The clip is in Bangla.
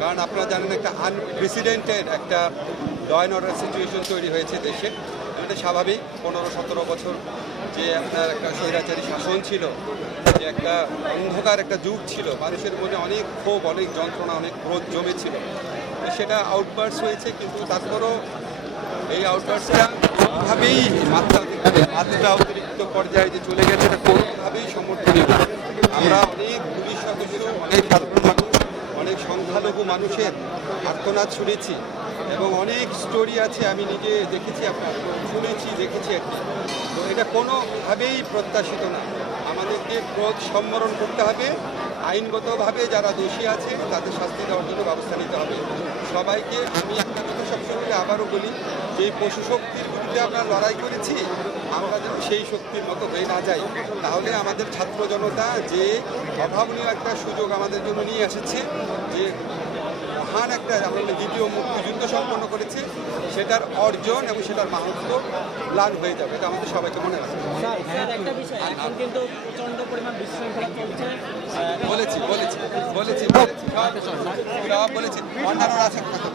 কারণ আপনারা জানেন একটা আনপ্রেসিডেন্টেড একটা ল অ্যান্ড অর্ডার সিচুয়েশন তৈরি হয়েছে দেশে। এটা স্বাভাবিক। 15-17 বছর যে আপনার একটা স্বৈরাচারী শাসন ছিল, যে একটা অন্ধকার একটা যুগ ছিল, মানুষের মধ্যে অনেক ক্ষোভ, অনেক যন্ত্রণা, অনেক ক্রোধ জমেছিল, সেটা আউটবার্স হয়েছে। কিন্তু তারপরও এই আউটবার্সটা কোনোভাবেই মাত্রা অতিরিক্ত পর্যায়ে যে চলে গেছে, এটা কোনোভাবেই সমর্থনীয় না। আমরা অনেক পুলিশ সদস্য, অনেক সাধারণ মানুষ, অনেক সংখ্যালঘু মানুষের আর্তনাদ শুনেছি এবং অনেক স্টোরি আছে, আমি নিজে দেখেছি, আপনার শুনেছি, দেখেছি আর কি। তো এটা কোনোভাবেই প্রত্যাশিত না। আমাদেরকে ক্রোধ সম্বরণ করতে হবে, আইনগতভাবে যারা দোষী আছে তাদের শাস্তি দেওয়ার জন্য ব্যবস্থা নিতে হবে সবাইকে। আমি একটা কথা সবসময় আবারও বলি, যে পশু শক্তির বিরুদ্ধে আমরা লড়াই করেছি, আমরা যেন সেই শক্তির মতো হয়ে না যাই। তাহলে আমাদের ছাত্র জনতা যে অভাবনীয় একটা সুযোগ আমাদের জন্য নিয়ে এসেছে, যে মহান একটা আমরা দ্বিতীয় মুক্তিযুদ্ধ সম্পন্ন করেছে, সেটার অর্জন এবং সেটার মাহাত্ম্য ম্লান হয়ে যাবে। এটা আমাদের সবাইকে মনে রাখবে। একটা বিষয়, এখন কিন্তু প্রচন্ড পরিমাণ বিশৃঙ্খলা চলছে। বলেছি সব বলেছি, অন্যান্য আছে কথা।